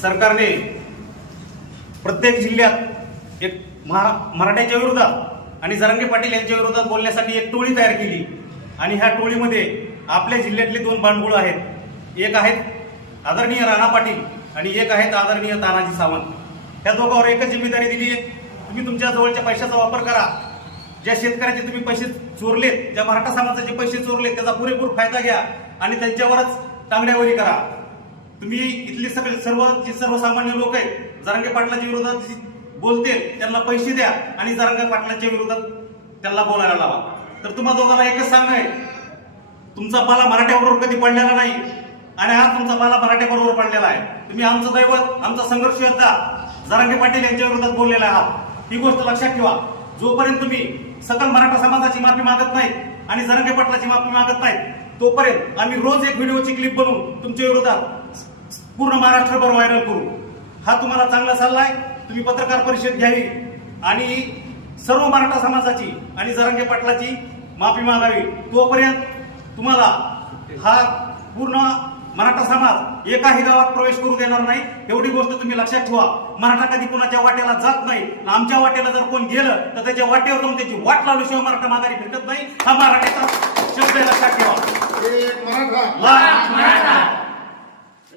सरकारने प्रत्येक जिल्ह्यात एक महा मराठ्याच्या विरोधात आणि जरांगे पाटील यांच्या विरोधात बोलण्यासाठी एक टोळी तयार केली. आणि ह्या टोळीमध्ये आपल्या जिल्ह्यातले दोन बांडगुळ आहेत. एक आहेत आदरणीय राणा पाटील आणि एक आहेत आदरणीय तानाजी सावंत. त्या दोघांवर एकच जिम्मेदारी दिली आहे. तुम्ही तुमच्या जवळच्या पैशाचा वापर करा. ज्या शेतकऱ्याचे तुम्ही पैसे चोरलेत ज्या मराठा समाजाचे पैसे चोरलेत त्याचा पुरेपूर फायदा घ्या आणि त्यांच्यावरच टांगड्यावरी करा. तुम्ही इथले सगळे सर्व जे सर्वसामान्य लोक आहेत जरांगे पाटलाच्या विरोधात बोलते त्यांना पैसे द्या आणि जरांगे पाटलाच्या विरोधात त्यांना बोलायला लावा. तर तुम्हा दोघांना एकच सांग आहे. तुमचा पाला मराठ्याबरोबर कधी पडलेला नाही आणि हा तुमचा पाला मराठ्याबरोबर पडलेला आहे. तुम्ही आमचं दैवत आमचा संघर्ष योद्धा जरांगे पाटील यांच्या विरोधात बोललेला आहात. ही गोष्ट लक्षात ठेवा. जोपर्यंत तुम्ही सकल मराठा समाजाची माफी मागत नाही आणि जरांगे पाटलाची माफी मागत नाही तोपर्यंत आम्ही रोज एक व्हिडिओची क्लिप बनवून तुमच्या विरोधात. पूर्ण महाराष्ट्रभर व्हायरल करू. हा तुम्हाला चांगला सल्ला आहे तुम्ही पत्रकार परिषद घ्यावी. आणि सर्व मराठा समाजाची आणि जरांगे पाटलाची माफी मागावी. तोपर्यंत तुम्हाला हा पूर्ण मराठा समाज एकाही गावात प्रवेश करू देणार नाही. एवढी गोष्ट तुम्ही लक्षात ठेवा. मराठा कधी कोणाच्या वाट्याला जात नाही. आमच्या वाट्याला जर कोण गेलं तर त्याच्या वाटेवर जाऊन त्याची वाट लावल्याशिवाय मराठा माघारी भेटत नाही. हा मराठ्याचा शब्द लक्षात ठेवा.